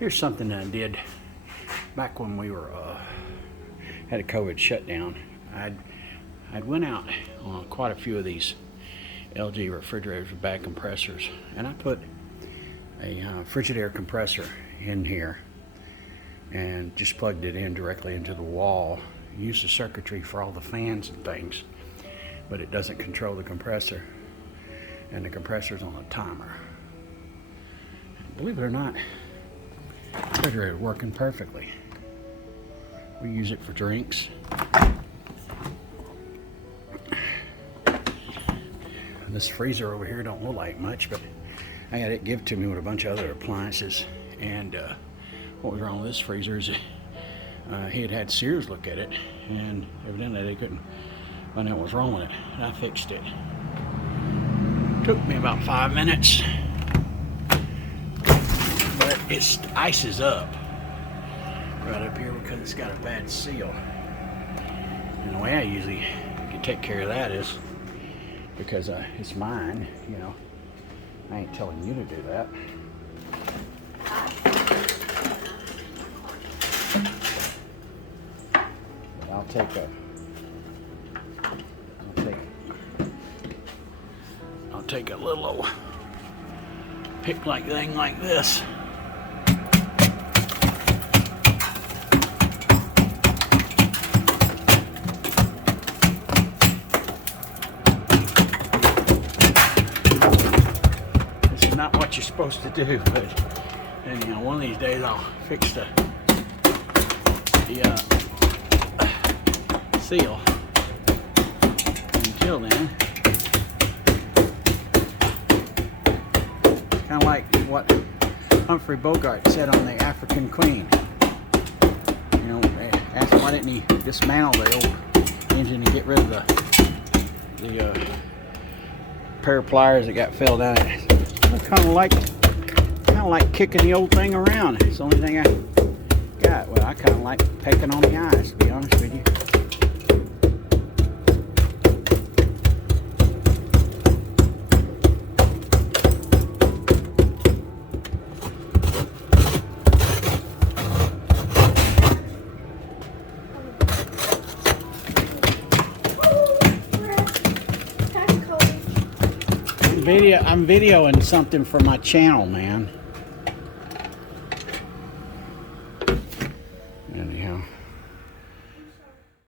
Here's something that I did back when we were had a COVID shutdown. I'd went out on quite a few of these LG refrigerators with bad compressors, and I put a Frigidaire compressor in here and just plugged it in directly into the wall. Used the circuitry for all the fans and things, but it doesn't control the compressor, and the compressor's on a timer. And believe it or not, the refrigerator is working perfectly. We use it for drinks. This freezer over here don't look like much, but I had it give to me with a bunch of other appliances. And what was wrong with this freezer is he had Sears look at it, and evidently they couldn't find out what was wrong with it, and I fixed it. Took me about 5 minutes, but it ices up right up here because it's got a bad seal. And the way I usually can take care of that is, because it's mine, you know, I ain't telling you to do that. But I'll take a little old pick like thing like this. Not what you're supposed to do, but anyhow, one of these days I'll fix the seal. Until then, kind of like what Humphrey Bogart said on The African Queen. You know, they asked why didn't he dismantle the old engine and get rid of the pair of pliers that got fell down it. I kind of like kicking the old thing around. It's the only thing I got. Well, I kind of like pecking on the eyes, to be honest with you. I'm videoing something for my channel, man.